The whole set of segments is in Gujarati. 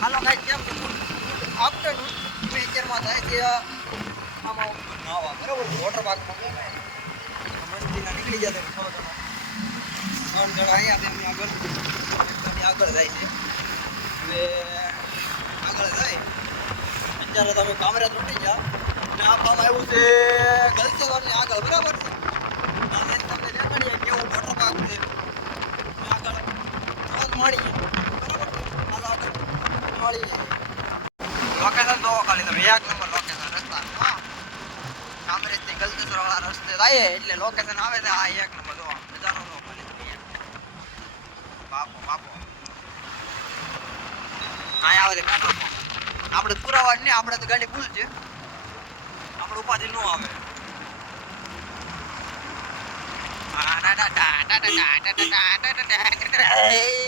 હાલો કાંઈ કેમ આફ્ટરનૂન અત્યારમાં થાય છે આમાં નાવા. બરાબર વોટર પાર્કમાં મંદિરના નીકળી તમે થોડો જણા ત્રણ જણા અહીંયા તેમની આગળ. એકદમની આગળ જાય છે. હવે આગળ જાય. અત્યારે તમે કામરેજ ઉઠી જાઓ. અને આ કામ આવ્યું છે ગલસેવાની આગળ. બરાબર છે? મળી લોકેશન જોવો ખાલી તમે. એક નંબર લોકેશન રસ્તા કામરેજથી ગલકેશ્વર વાળા રસ્તે થાય એટલે લોકેશન આવે છે. આ એક નંબર જોવા. નજારો જોવો ખાલી બાપો બાપો. અહીંયા આવે છે આપણે પુરાવાડ નહીં, આપણે તો ગાડી ભૂલ છે. આપણે ઉપાધિ ન આવે. ટાટા ટાટા ટાટા ટાટા ટાટા ટાટા.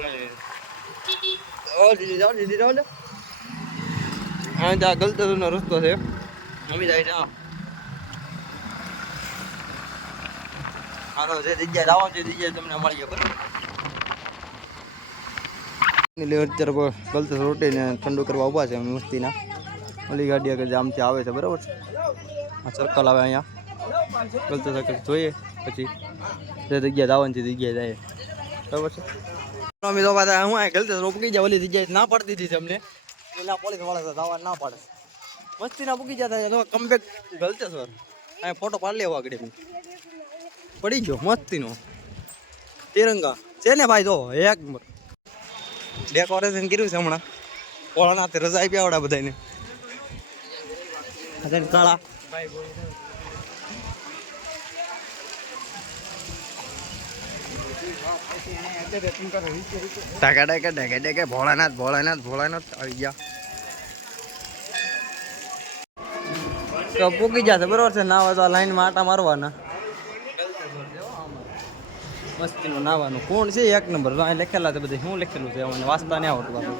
ને હા ત્યાં ગલતરનો રસ્તો છે મમ્મી જાય અત્યારે ગલતર રોટીને ઠંડુ કરવા ઊભા છે મસ્તીના. ઓલી ગાડી આગળ જે આમથી આવે છે, બરાબર છે? આ સર્કલ આવે અહીંયા. ગલતર સર્કલ જોઈએ, પછી જે જગ્યાએ જવાની છે જગ્યાએ જાય. બરાબર છે? અમે તો પાછા હું આ ગલતે રોપકી જાય ઓલી જગ્યાએ ના પાડતી હતી અમને. એના પોલીસવાળા દાવા ના પાડે. મસ્તી ના પૂકી જતા તો કમબેક ગલતે સર આ ફોટો પાડી લેવો આગળ પડી ગયો મસ્તીનો. તિરંગા. છે ને ભાઈ તો? એક ડેકોરેશન કર્યું છે હમણાં. કોળાના રજા આપી આવડા બધાને કાળા. ટાકા ટાકા ટાકા ટાકા ભોળાનાથ ભોળાનાથ ભોળાનાથ, આવી ગયા. તો પૂકી જશે, બરોબર છે? નાવા તો લાઈનમાં આટા મારવાના. મસ્તીનું નાવાનું. કોણ છે? એક નંબર. તો અહીં લખેલા છે બધું. શું લખેલું છે? અમને વાંચતા નહીં આવડતું બાપુ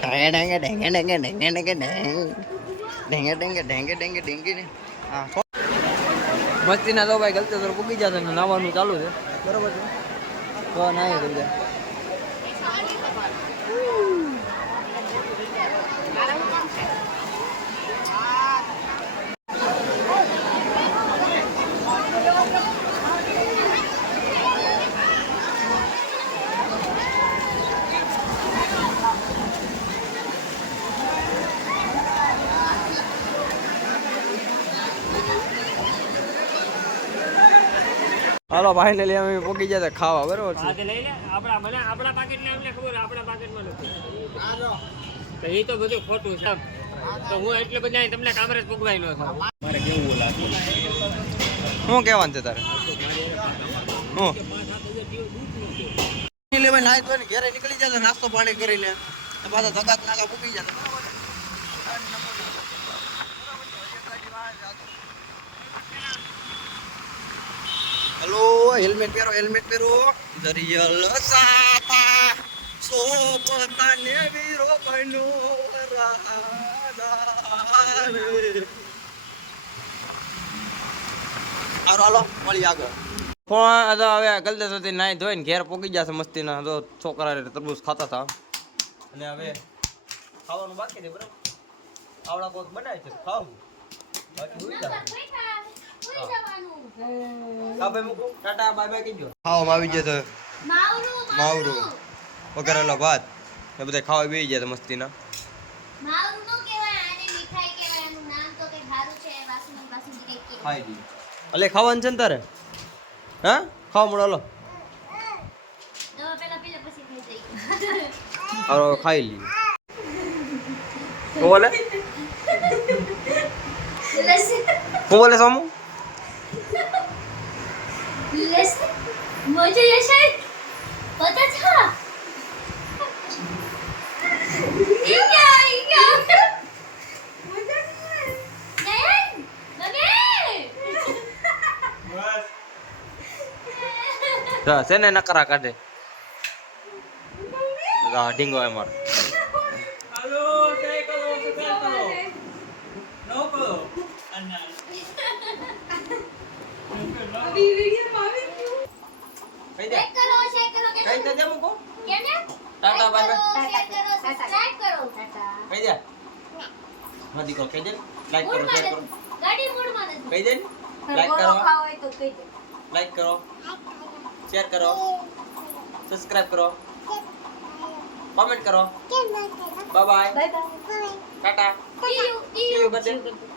ઢેંગે ઢેંગે ઢેંગે ઢેંગે ઢેંગે ઢેંગે ઢેંગે ઢેંગે ઢેંગે ઢેંગે ને. હા મસ્તી ના તો ભાઈ ગલતે તો પૂકી જશે ને નાવાનું ચાલુ છે. બરોબર છે. તો નાય ગઈ હાલો ફાઇનલી અમે પૂકી જશે ખાવા બરોબર છે. આજે લઈ લે. આપણા મને આપણા પાકેટ ને એમને ખબર આપણા પાકેટમાં નથી. તો એ તો બધું ખોટું છે. તો હું એટલે બધા અહીં તમને કામરેજ પૂગવાય નો થાવ શું કહેવાનું છે તારે? હું લેવાય નાય તો ઘેરે નીકળી જશે નાસ્તો પાણી કરીને. ને પાછા ધકાત નાકા પૂકી જશે બરાબર હલો હેલ્મેટ પહેરો હેલ્મેટ પહેરો. દરિયલ સાતા સોપતા ને વીરો બનો હાલો મળી આગળ. પણ તો હવે ગલતે સુધી નાઈ ધોઈને ઘેર પોકી જશે મસ્તીના તો છોકરા તરબૂચ ખાતા હતા. અને હવે ખાવાનું બાકી છે, બરાબર? આવડા કોક બનાવે છે, ખાવું. બાકી ભાઈ મૂકું? ટાટા બાય બાય કીજો ખાવામાં આવી જશે. માવરું વગેરેલો ભાત. એ બધા ખાવા બેસી જાય મસ્તીના. મારું નો કહેવાય આને મીઠાઈ કહેવાય આનું નામ તો છે કંઈક ખાઈ અલે ખાવાનું છે ને તારે? હા? ખાવા મળો પહેલા પછી ખાઈ લી બોલે? હું બોલે સોમુ? મોજો યશાય પતા છા? ઈયા ઈયા નયન બગે હા છે ને નકરા કાઢે? ઢીંગો એ માર. હાલો તે કરો સબસ્ક્રાઇબ કરો. નો કરો. અન્ના શેર કરો કે કઈ દે જમુ કો કેમ ને ટાટા બાય લાઈક કરો શેર કરો સબસ્ક્રાઇબ કરો. કઈ દે મધી કો કઈ દે લાઈક કરો શેર કરો. ગાડી નથી દે લાઈક કરો. ખાવ હોય તો કહી દે લાઈક કરો. શેર કરો. સબસ્ક્રાઇબ કરો. કોમેન્ટ કરો. Bye bye bye bye tata buddy.